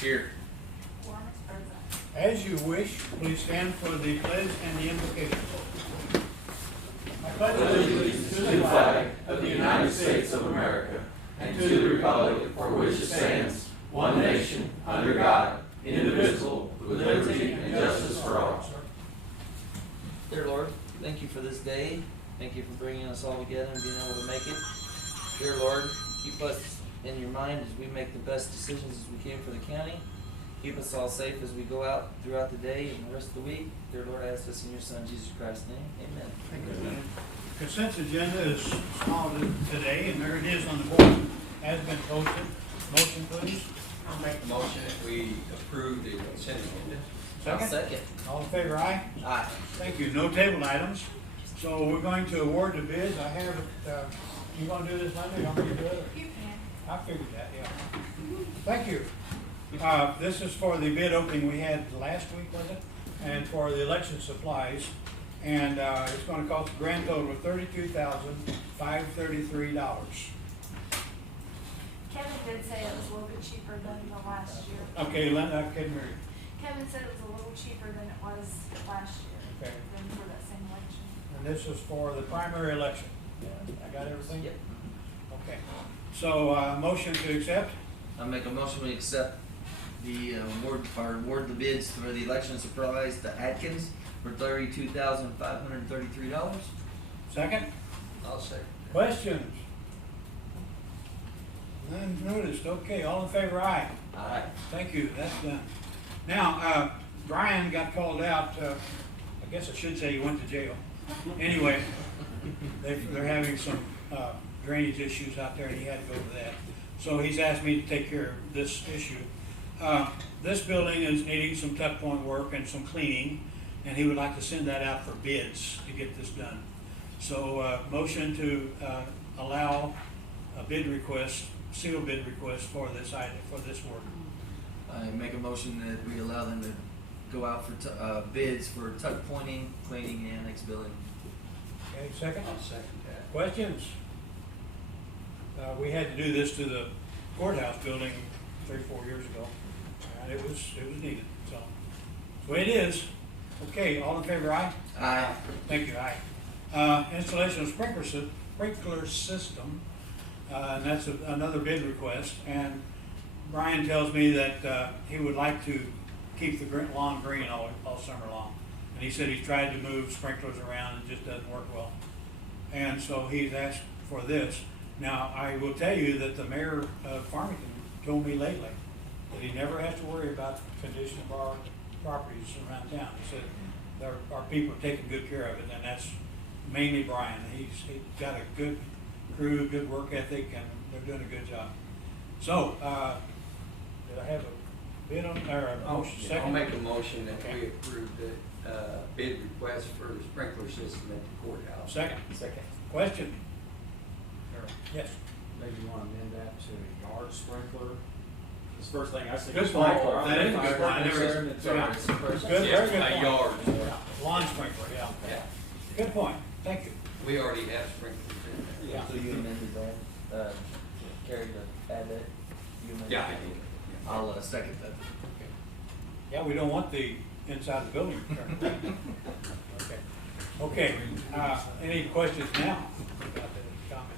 Here. Quorum is present. As you wish, please stand for the pledge and the invocation. I pledge allegiance To the flag of the United States of America and to the republic for which it stands, one nation, under God, indivisible, with liberty and justice for all. Dear Lord, thank you for this day. Thank you for bringing us all together and being able to make it. Dear Lord, keep us in your mind as we make the best decisions as we can for the county. Keep us all safe as we go out throughout the day and the rest of the week. Dear Lord, I ask this in your Son, Jesus Christ's name. Amen. Amen. Consent agenda is small today, and there it is on the board. Has been posted. Motion, please. I'll make the motion if we approve the consent agenda. I'll second. All in favor, aye? Aye. Thank you. No table items. So we're going to award the bids. I have it, you want to do this, Linda? You want me to do it? You can. I figured that, yeah. Thank you. This is for the bid opening we had last week, was it? And for the election supplies. And it's going to cost a grand total of $32,533. Kevin did say it was a little bit cheaper than the last year. Okay, Linda, I couldn't hear you. Kevin said it was a little cheaper than it was last year. Okay. Than for that same election. And this is for the primary election. I got everything? Yep. Okay. So, motion to accept? I'll make a motion we accept the award the bids for the election supplies to Atkins for $32,533. Second? I'll second. Questions? None noticed. Okay, all in favor, aye. Aye. Thank you, that's done. Now, Brian got called out, I guess I should say he went to jail. Anyway, they're having some drainage issues out there and he had to go to that. So he's asked me to take care of this issue. This building is needing some tuck point work and some cleaning, and he would like to send that out for bids to get this done. So, motion to allow a bid request, sealed bid request for this item, for this work. I make a motion that we allow them to go out for bids for tuck pointing, cleaning, and annex building. Okay, second? I'll second that. Questions? We had to do this to the courthouse building 3-4 years ago, and it was needed, so. That's the way it is. Okay, all in favor, aye? Aye. Thank you, aye. Installation of sprinkler system, and that's another bid request, and Brian tells me that he would like to keep the lawn green all summer long. And he said he's tried to move sprinklers around and it just doesn't work well. And so he's asked for this. Now, I will tell you that the mayor of Farmington told me lately that he never has to worry about the condition of our properties around town. He said our people are taking good care of it, and that's mainly Brian. He's got a good crew, good work ethic, and they're doing a good job. So, did I have a bid on, or a motion second? I'll make a motion that Okay. we approve the bid request for the sprinkler system at the courthouse. Second. Second. Question? Yes. Maybe you want to amend that to a yard sprinkler. This first thing I see. Good point. That is a good point. I never- It's yeah. already some person. Good, very good A point. yard. Lawn sprinkler, yeah. Yeah, Good point. Thank you. we already have sprinklers in there. Yeah. So you amended that, Carrie, to add that? You amended Yeah, I that? did. I'll second that. Yeah, we don't want the inside of the building turned green. Okay. Any questions now? Comments?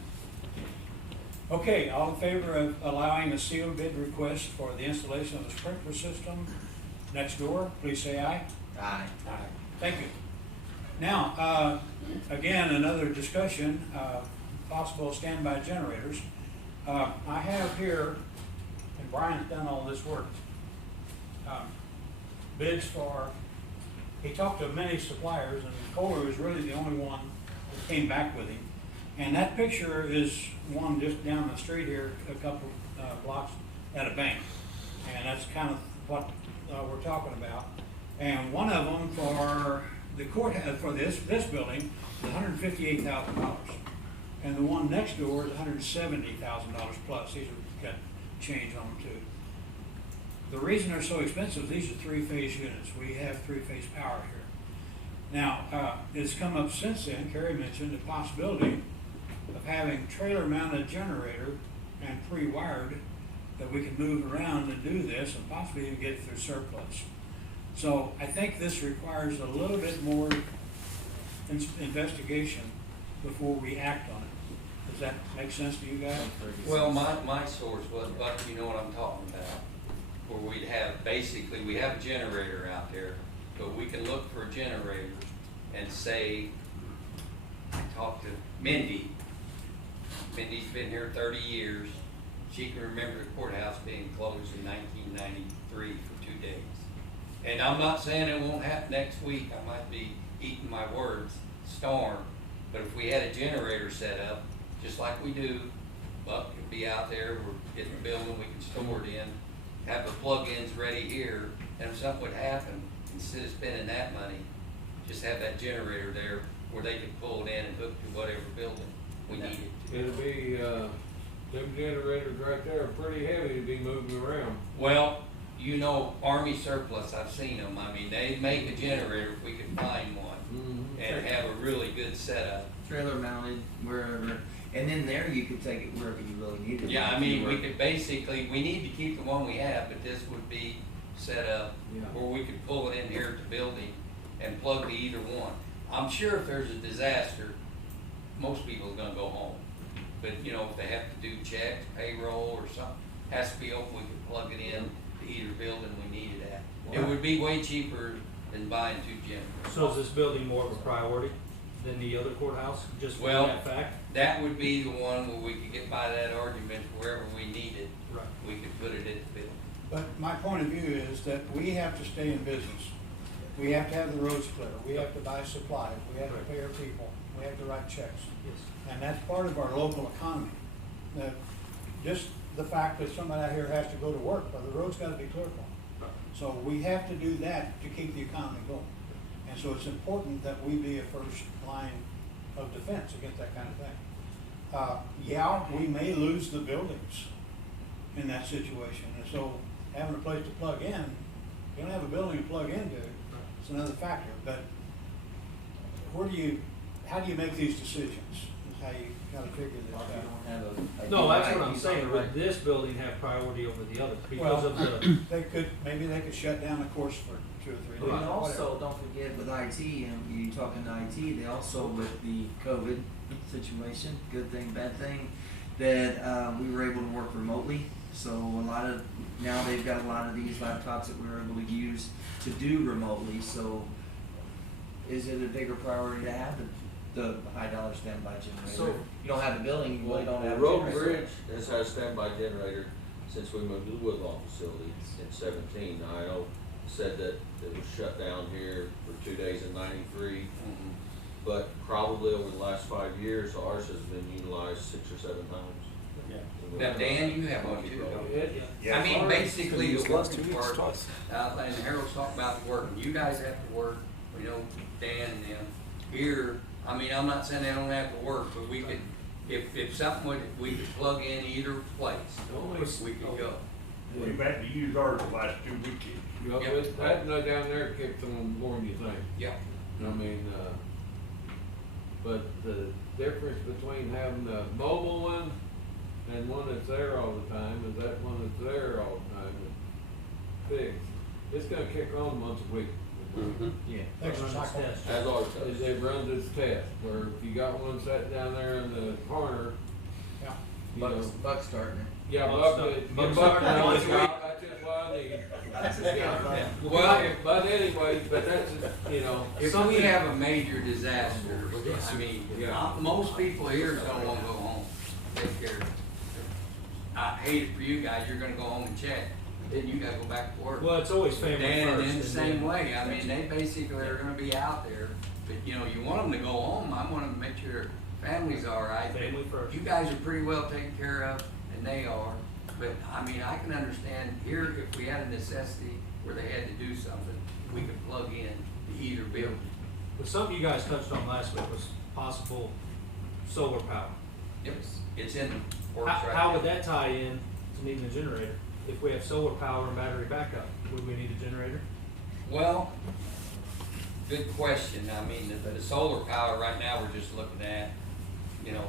Okay, all in favor of allowing a sealed bid request for the installation of the sprinkler system next door, please say aye. Aye. Aye. Thank you. Now, again, another discussion, possible standby generators. I have here, and Brian's done all this work, bids for, he talked to many suppliers, and Kohler was really the only one that came back with him. And that picture is one just down the street here, a couple blocks at a bank. And that's kind of what we're talking about. And one of them for the courthouse, for this building, is $158,000. And the one next door is $170,000 plus. These have got change on them too. The reason they're so expensive, these are three-phase units. We have three-phase power here. Now, it's come up since then, Carrie mentioned the possibility of having trailer-mounted generator and pre-wired that we can move around and do this and possibly even get it through surplus. So I think this requires a little bit more investigation before we act on it. Does that make sense to you guys? Well, my source was, Buck, you know what I'm talking about, where we'd have, basically, we have a generator out there, but we can look for a generator and say, I talked to Mindy. Mindy's been here 30 years. She can remember the courthouse being closed in 1993 for 2 days. And I'm not saying it won't happen next week. I might be eating my words, storm. But if we had a generator set up, just like we do, Buck could be out there, we're getting a building, we can store it in, have the plug-ins ready here, and if something would happen, instead of spending that money, just have that generator there where they could pull it in and hook to whatever building we needed to. It'll be, them generators right there are pretty heavy to be moving around. Well, you know, Army surplus, I've seen them. I mean, they make a generator if we could find one and have a really good setup. Trailer mounted, wherever, and then there you could take it wherever you really need it. Yeah, I mean, we could basically, we need to keep the one we have, but this would be set up Yeah. where we could pull it in here at the building and plug to either one. I'm sure if there's a disaster, most people are gonna go home. But, you know, if they have to do checks, payroll or something, has to be open, we could plug it in to either building we need it at. It would be way cheaper than buying 2 generators. So is this building more of a priority than the other courthouse, just for Well, that fact? That would be the one where we could get by that argument wherever we need it, Right. we could put it at the building. But my point of view is that we have to stay in business. We have to have the road splitter, we have to buy supplies, we have to pay our people, we have to write checks. Yes. And that's part of our local economy. That just the fact that somebody out here has to go to work, well, the road's gotta be clear for them. So we have to do that to keep the economy going. And so it's important that we be a first line of defense against that kind of thing. Yeah, we may lose the buildings in that situation. And so having a place to plug in, if you don't have a building to plug into, it's another factor. But how do you make these decisions? Is how you gotta figure this Well, if you out. don't have a No, that's right, what I'm he's on saying, the would right. this building have priority over the other because Well, of the, maybe they could shut down the course for 2 or 3 days. And or also, whatever. don't forget with IT, and you talking IT, they also with the COVID situation, good thing, bad thing, that we were able to work remotely. So now they've got a lot of these laptops that we're able to use to do remotely. So is it a bigger priority to have the high dollar standby generator? So- You don't have a building, you really don't have a Road generator. Bridge has had a standby generator since we moved to the Woodlawn facility in 17. I know said that it was shut down here for 2 days in 93, but probably over the last 5 years, ours has been utilized 6 or 7 times. Now, Dan, you have one too, don't you? Yeah. I mean, basically, the working part, and Harold's talking about the working, you guys have to work, we know Dan and them. Here, I mean, I'm not saying they don't have to work, but we could, if something we could plug in either place, we could go. We've had to use ours the last 2 weekends. You know, Yep. that down there kicks on more than you think. Yeah. I mean, but the difference between having a mobile one and one that's there all the time is that one that's there all the time is fixed. It's gonna kick on once a week. Yeah. Exercise Runs cycle. test. As ours does. It runs its test, where if you got one sat down there in the corner, Yeah. you know. Buck's starting it. Yeah, Buck's Buck, not- Buck, Buck's not once a doing week, it. that's just what I need. That's his Yeah. Well, But anyway, but that's, you know. if we have a major disaster, I mean, Yeah. most people here don't wanna go home, take care of it. I hate it for you guys, you're gonna go home and check, then you gotta go back to work. well, it's always family Dan, first. and then the and same then- way, I mean, they basically are gonna be out there, but you know, you want them to go home, I want them to make sure family's all right. Family first. You guys are pretty well taken care of, and they are, but I mean, I can understand here, if we had a necessity where they had to do something, we could plug in to either building. But something you guys touched on last week was possible solar power. It's in the works right now. How would that tie in to needing a generator? If we have solar power and battery backup, would we need a generator? Well, good question. I mean, the solar power right now, we're just looking at, you know,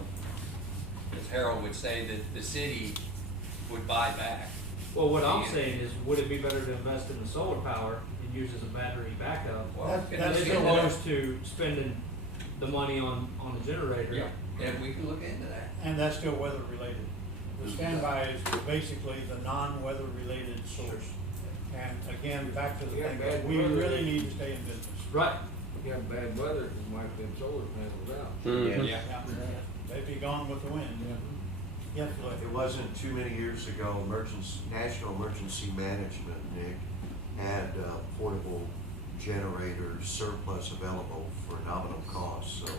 as Harold would say, that the city would buy back. Well, what I'm saying is, would it be better to invest in the solar power and use as a battery backup? Well, That's As still opposed to spending the money on the generator? Yeah, and we can look into that. And that's still weather related. The standby is basically the non-weather related source. And again, back to the Yeah, thing, bad that we weather. really need to stay in business. Right. You have bad weather, and wipe them solar panels out. Mhm. Yeah. Yeah, they'd be gone with the wind. Yes, Lloyd. It wasn't too many years ago, National Emergency Management, Nick, had portable generators surplus available for nominal cost, so.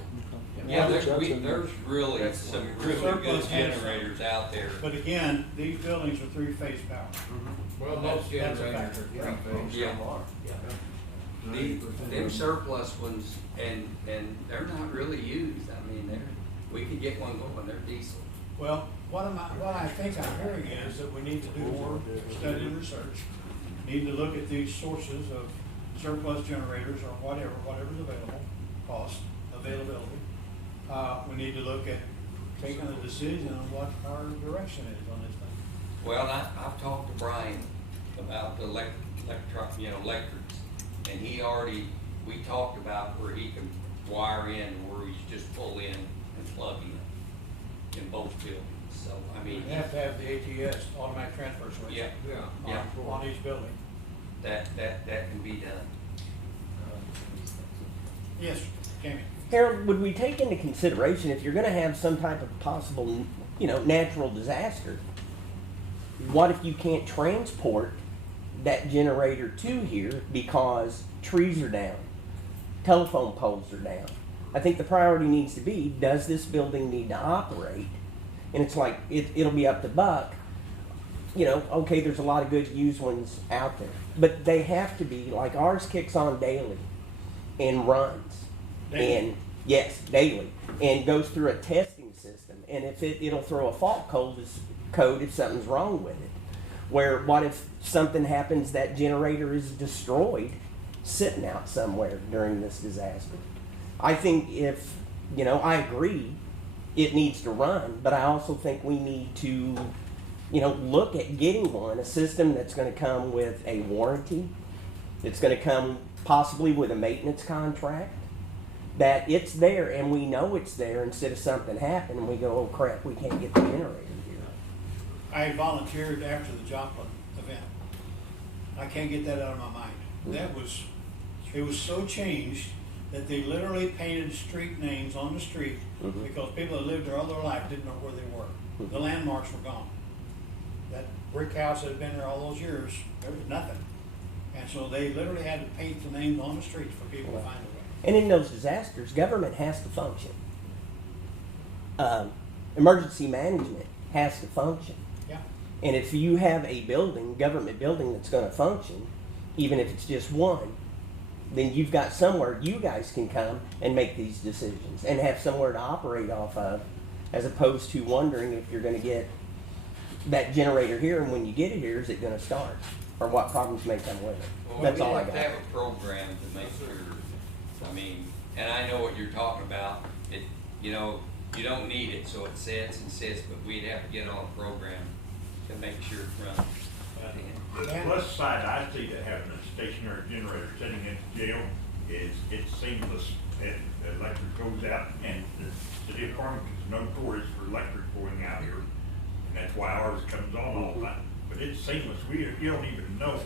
Yeah, there's really some really good Surplus has some. generators out there. But again, these buildings are three-phase power. Well, That's- most that's a generators are fact. three-phase. Yeah. The, 90% them of them. surplus ones, and they're not really used, I mean, we could get one going, they're diesel. Well, what I think I'm hearing is that we need to do more study and research. Need to look at these sources of surplus generators or whatever's available, cost, availability. We need to look at taking a decision on what our direction is on this thing. Well, I've talked to Brian about the electrics, and we talked about where he can wire in, where he's just pull in and plug in both buildings, so, I mean, We have to have the ATS, automatic transfer switch. yeah, Yeah. On each building. that can be done. Yes, Jamie. Harold, would we take into consideration if you're going to have some type of possible, natural disaster, what if you can't transport that generator to here because trees are down, telephone poles are down? I think the priority needs to be, does this building need to operate? And it's like, it'll be up to Buck. Okay, there's a lot of good used ones out there, but they have to be, like ours kicks on daily and runs. Daily? And yes, daily, and goes through a testing system. And if it'll throw a fault code if something's wrong with it. Where what if something happens, that generator is destroyed, sitting out somewhere during this disaster? I think I agree, it needs to run, but I also think we need to, look at getting a system that's going to come with a warranty, it's going to come possibly with a maintenance contract, that it's there and we know it's there instead of something happened and we go, oh crap, we can't get the generator here. I volunteered after the Joplin event. I can't get that out of my mind. It was so changed that they literally painted street names on the street because people that lived there all their life didn't know where they were. The landmarks were gone. That brick house that had been there all those years, there was nothing. And so they literally had to paint the names on the streets for people to find their way. And in those disasters, government has to function. Emergency management has to function. Yeah. And if you have a government building that's going to function, even if it's just one, then you've got somewhere you guys can come and make these decisions and have somewhere to operate off of, as opposed to wondering if you're going to get that generator here, and when you get it here, is it going to start? Or what problems may come with it? Well, That's we all I have to got. have a program to make sure, and I know what you're talking about, you don't need it, so it sits and sits, but we'd have to get on a program to make sure it runs. The plus side I see to having a stationary generator sitting in jail is it's seamless, and the electric goes out, and the city of Farmington is notorious for electric going out here, and that's why ours comes on all the time. But it's seamless, you don't even know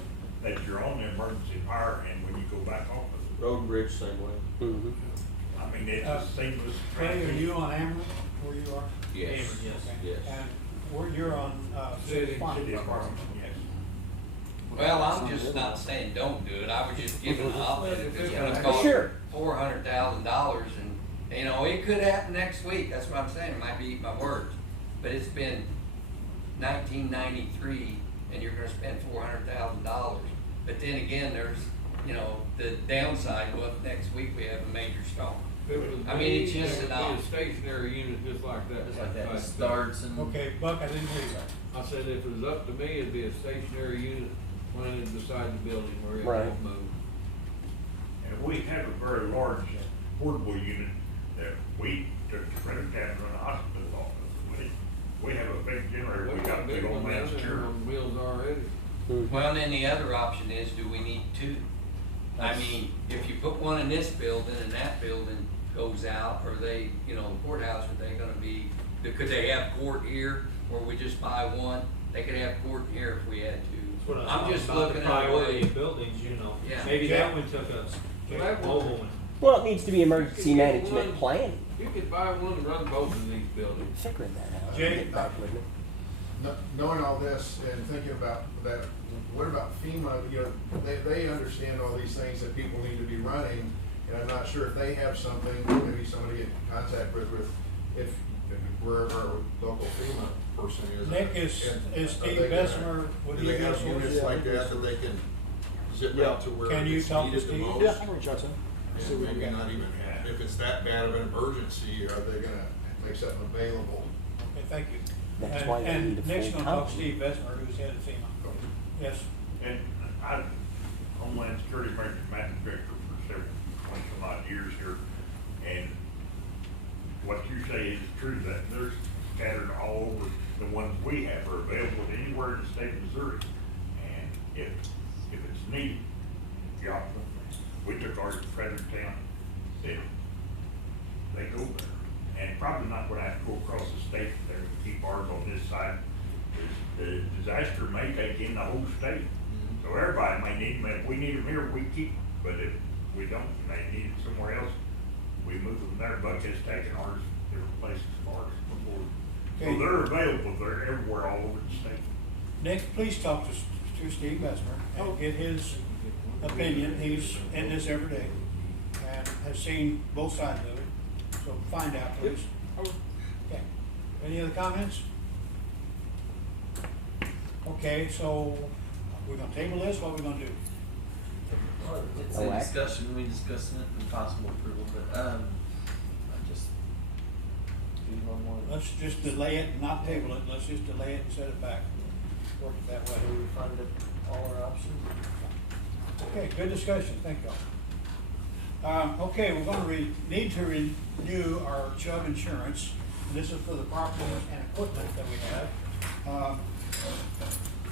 that you're on the emergency power, and when you go back off of it, Road and bridge, same way. Mhm. I mean, it's a seamless Ray, are transition. you on Ameren, where you are? Yes, Yes. yes. And you're on, City Farm. of Farmington, yes. Well, I'm just not saying don't do it, I was just giving an option, if it's gonna cost Sure. $400,000, and, it could happen next week, that's what I'm saying, it might be eating my words. But it's been 1993, and you're gonna spend $400,000. But then again, there's, the downside, next week we have a major storm. If it was I mean, it's me, just it would an be a option. stationary unit just like that. Just like that, it starts and. Okay, Buck, I didn't hear you. I said if it was up to me, it'd be a stationary unit planted beside the building where it Right. won't move. And we have a very large portable unit that we took to Frederick County and run a hospital off of. We have a big generator we got to put on that wheels already. Well, and then the other option is, do we need two? I mean, if you put one in this building and that building goes out, or they, you know, the courthouse, are they gonna be, could they have court here, or we just buy one? They could have court here if we had That's what to. I was I'm talking just about, looking the at a priority way. of buildings, you know. Yeah. Maybe Yeah. that one took us, That one- mobile one. Well, it needs to be emergency You could get management one. planning. You could buy one and run both of these buildings. Figuring that out. Jay? Get back with me. Knowing all this and thinking about that, what about FEMA, you know, they understand all these things that people need to be running, and I'm not sure if they have something, maybe somebody get in contact with if wherever our local FEMA person is. Nick, is Are Steve they gonna- Bessemer, would Do he they be have able units like that that they can zip Yeah. out to where Can you it's talk to needed the Steve? most? Yeah, I can reach out to him. And maybe not even, if it's that bad of an emergency, are they gonna make something available? Okay, thank you. That's And- why they need a And Nick's full gonna talk to company. Steve Bessemer, who's head of FEMA. Yes, And I, Homeland Security Emergency Management Director for several, 20 some odd years here, and what you say is true, that they're scattered all over. The ones we have are available anywhere in the state of Missouri, and if it's needed, yeah, we took ours to Fredericktown, they go there, and probably not gonna have to go across the state, they're gonna keep ours on this side. The disaster may take in the whole state, so everybody may need them, if we need them here, we keep them, but if we don't, and they need it somewhere else, we move them there. Buck has taken ours different places for us before. Okay. So they're available, they're everywhere all over the state. Nick, please talk to Steve Bessemer and get his opinion. He's in this every day and has seen both sides of it. So find out, please. Okay. Any other comments? Okay, so we're gonna table this, what are we gonna do? Well, it's Oh, a I- discussion, we discussed it and possible approval, but, I just do one more. Let's just delay it and not table it, let's just delay it and set it back. Work it that So way. we funded all our options. Okay, good discussion, thank y'all. Okay, we're gonna need to renew our Chubb insurance. This is for the property and equipment that we have.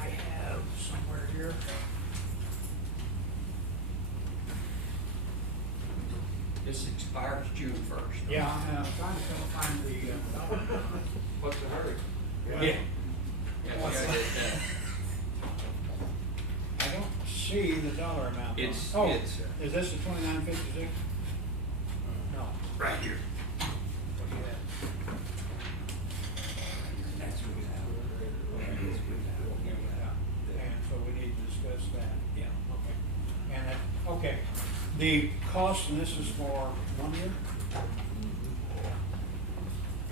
I have somewhere here. This expires June 1st. Yeah, I'm trying to find the, What's the hurry? Yeah. Yeah, we gotta get that. I don't see the dollar amount. on it. It's- Oh, it's- is this the 2956? No. Right here. What do you have? And so we need to discuss that. Yeah. Okay. And that, okay, the cost, and this is for 1 year?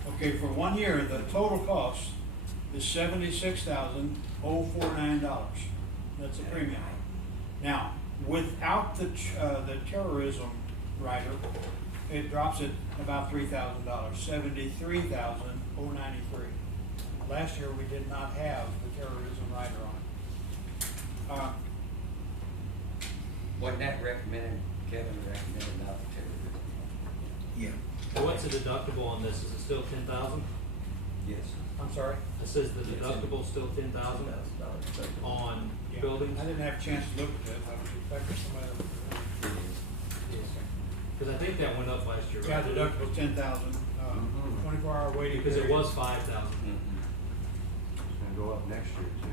Okay, for 1 year, the total cost is $76,049. That's a premium. Now, without the terrorism rider, it drops it about $3,000, $73,093. Last year, we did not have the terrorism rider on it. Wasn't that recommended, Kevin recommended not to terrorism? Yeah. What's the deductible on this? Is it still 10,000? Yes. I'm sorry? It says the deductible still 10,000 on Yeah. buildings? I didn't have a chance to look at this, I was expecting somebody else. Cause I think that went up last year, Yeah, right? deductible 10,000, 24-hour waiting. Because it period. was 5,000. It's gonna go up next year too.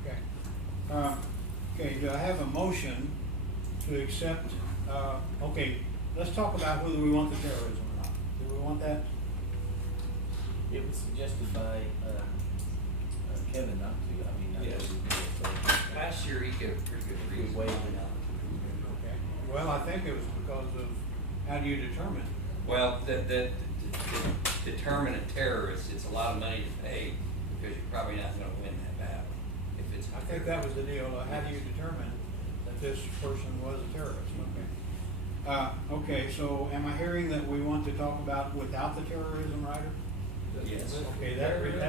Okay. Okay, do I have a motion to accept, okay, let's talk about whether we want the terrorism or not. Do we want that? It was suggested by, Kevin not to, I mean, I know Yes. we did, so Last year, he gave a pretty good we reason. waived it out. Okay. Well, I think it was because of, how do you determine? Well, to determine a terrorist, it's a lot of money to pay, because you're probably not gonna win that battle. If it's. I think that was the deal, how do you determine that this person was a terrorist? Okay. Okay, so am I hearing that we want to talk about without the terrorism rider? Yes. Okay, that. Where is it?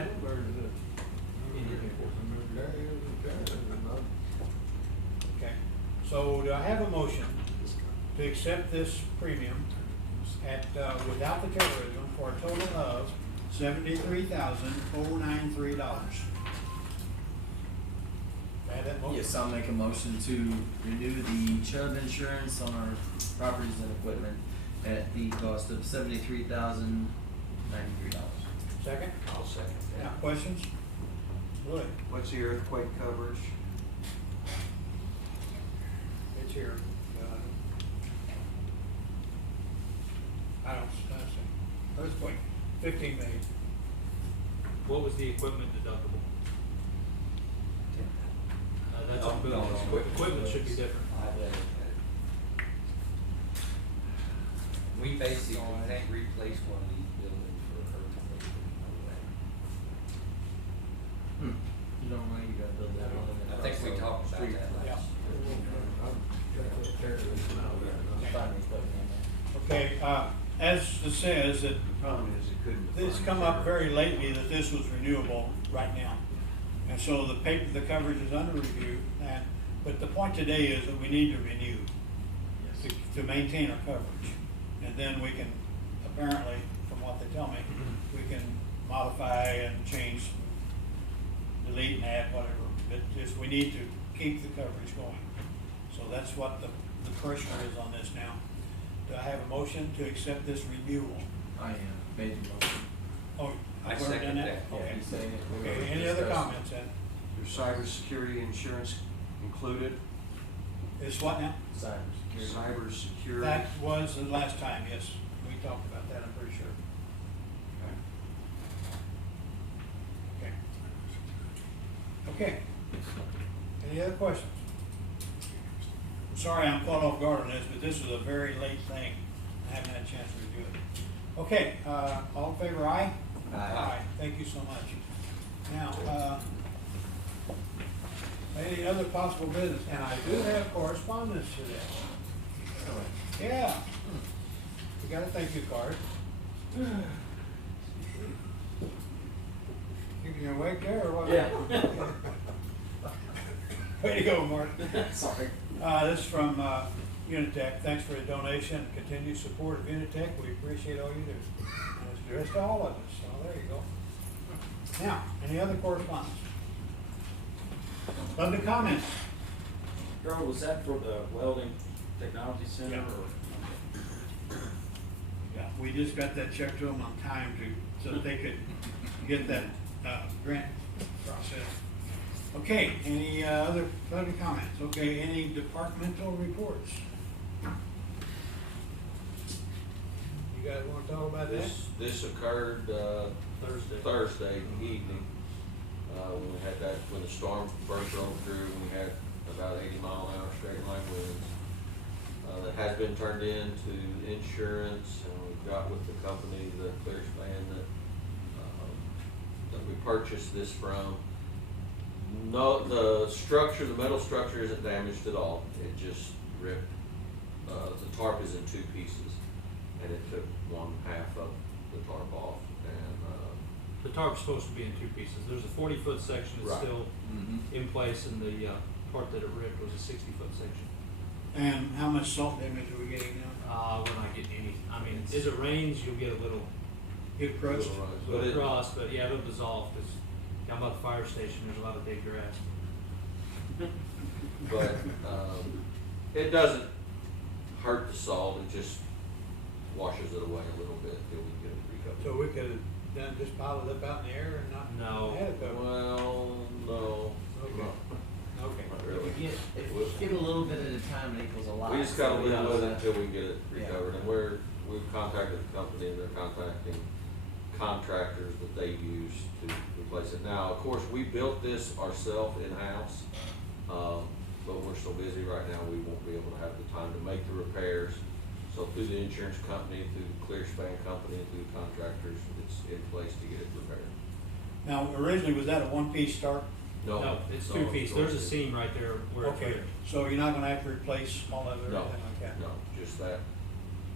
There is a terrorism. Okay, so do I have a motion to accept this premium at, without the terrorism for a total of $73,493. Add that motion? Yes, I'll make a motion to renew the Chubb insurance on our properties and equipment at the cost of $73,093. Second? I'll second Now, that. questions? Lloyd? What's the earthquake coverage? It's here. I don't see. Earthquake, 15 million. What was the equipment deductible? That's on No, buildings. no. Equipment should be different. We basically can't replace one of these buildings for earthquake. You don't know, you gotta build that one. I think we talked about that Yeah. last. Find the equipment in Okay, as it says, that The problem is it couldn't. it's define come up generator. very lately that this was renewable right now. And so the coverage is under review, but the point today is that we need to renew to maintain our coverage. And then we can, apparently, from what they tell me, we can modify and change, delete and add, whatever. But just, we need to keep the coverage going. So that's what the pressure is on this now. Do I have a motion to accept this renewal? I made the motion. Oh, I I've already done second that. Yeah, Okay. he's saying it. We Okay, were any other discussing. comments then? Your cybersecurity insurance included, Is what now? Cybersecurity. cybersecurity. That was the last time, yes. We talked about that, I'm pretty sure. Okay. Okay. Any other questions? I'm sorry I'm caught off guard on this, but this is a very late thing. I haven't had a chance to review it. Okay, all in favor, aye? Aye. Thank you so much. Now, any other possible business? And I do have correspondence today. Yeah. We got a thank you card. Keeping you awake there or what? Yeah. Way to go, Mark. Sorry. This is from Unitech. Thanks for the donation and continued support of Unitech. We appreciate all you do. And it's addressed to all of us, so there you go. Now, any other correspondence? Public comments? Earl, was that for the welding technology center Yeah. or? Yeah, we just got that check to them on time so that they could get that grant process. Okay, any other public comments? Okay, any departmental reports? You guys wanna talk about that? This occurred, Thursday evening. When we had that, when the storm broke on through, we had about 80-mile-an-hour straight line winds. That has been turned in to insurance, and we've got with the company, the ClearSpan that we purchased this from. No, the metal structure isn't damaged at all. It just ripped. The tarp is in two pieces, and it took one half of the tarp off. And The tarp's supposed to be in two pieces. There's a 40-foot section that's Right. still Mm-hmm. in place, and the part that it ripped was a 60-foot section. And how much salt damage are we getting now? We're not getting any. I mean, as it rains, you'll get a little Hit crust? But it- frost, but yeah, it'll dissolve, because down by the fire station, there's a lot of dead grass. but it doesn't hurt the salt. It just washes it away a little bit until we get it recovered. So we could have done, just piled it up out in the air and not No. had it covered? Well, no. Okay. Okay. Not If really. you get a little bit at a time, it equals a lot. We just gotta So, live with it yeah. until we get it Yeah. recovered, and we've contacted the company, and they're contacting contractors that they use to replace it. Now, of course, we built this ourselves in-house, but we're so busy right now, we won't be able to have the time to make the repairs. So through the insurance company, through the ClearSpan company, and through contractors, it's in place to get it repaired. Now, originally, was that a one-piece start? No, it's two-piece. There's a seam right there where it Okay, ripped. so you're not gonna have to replace all of it or No, anything like that? no, just that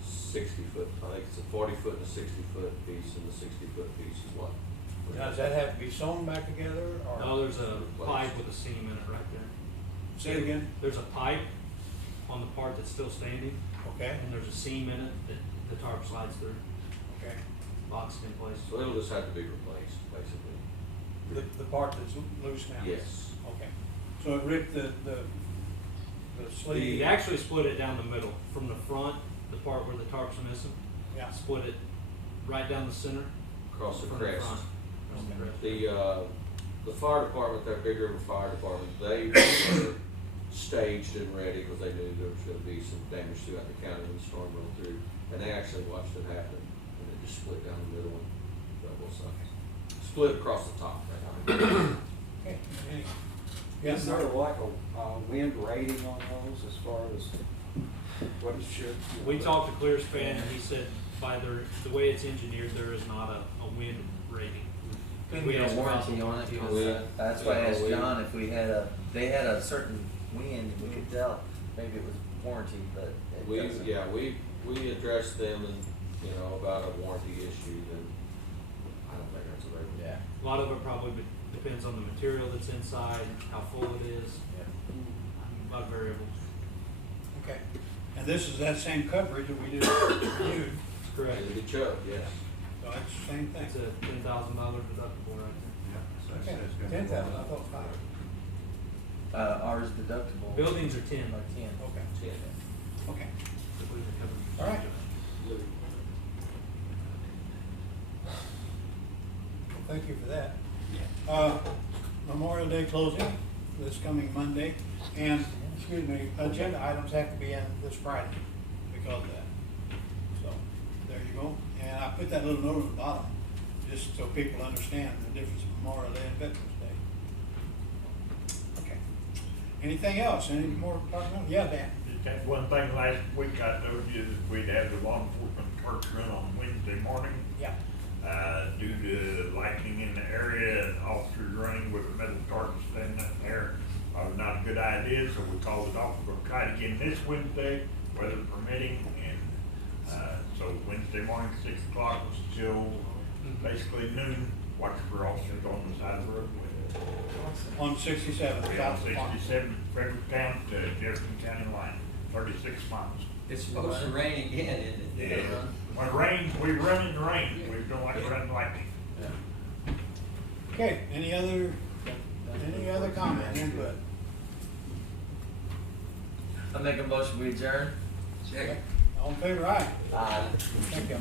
60-foot, I think it's a 40-foot and a 60-foot piece, and the 60-foot piece is what. Now, does that have to be sewn back together, or? No, there's a pipe with a seam in it right there. Say it again? There's a pipe on the part that's still standing, Okay, and there's a seam in it that the tarp slides through. okay. boxed in place. So it'll just have to be replaced, basically. The part that's loose now? Yes. Okay. So it ripped the sleeve? They actually split it down the middle, from the front, the part where the tarps are missing, Yeah. split it right down the center. Across the from crest. front. Across the crest. The fire department, that Big River Fire Department, they were staged and ready because they knew there was gonna be some damage throughout the county when the storm rolled through. And they actually watched it happen, and it just split down the middle and both sides. Split across the top, right? Okay. Yes, Is there sir. like a wind rating on those as far as what it should? We talked to Clearspan, and he said by the way it's engineered, there is not a wind rating. Couldn't We get a asked warranty about- on it, We- because that's why I yeah, asked we- John if they had a certain wind, we could tell, maybe it was warranty, but it doesn't. We addressed them and, about a warranty issue, and I don't think that's a very. Yeah. A lot of it probably depends on the material that's inside, how full it is, a lot of variables. Okay. And this is that same coverage that we did reviewed, Correct. It'll be Chubb, yes. so it's the same thing. It's a $10,000 deductible right Okay, 10,000, I thought 5. Ours deductible. there. Buildings are 10. Are 10. Okay, Yeah. okay. I believe it covers- All right. Well, thank you for that. Memorial Day closing this coming Monday, and, agenda items have to be in this Friday because of that. So, there you go. And I put that little note on the bottom, just so people understand the difference of Memorial Day and Veterans Day. Okay. Anything else? Any more talking about? Yeah, Dan? Just that one thing last week I told you that we'd have the law enforcement torch run on Wednesday morning. Yeah. Due to lightning in the area and officers running with a metal target standing up there, probably not a good idea, so we called it off. We're gonna try it again this Wednesday, weather permitting, and, so Wednesday morning, 6 o'clock till basically noon, watch for officers on the side of the road. On 67, We're on South Farm. 67 Fredericktown to Jefferson County line, 36 miles. It's supposed to rain again, isn't it? Yeah. When it rains, we run in the rain, we don't like running lightning. Okay, any other comment, input? I make a motion, we adjourn. Check. All in favor, aye? Aye. Thank you.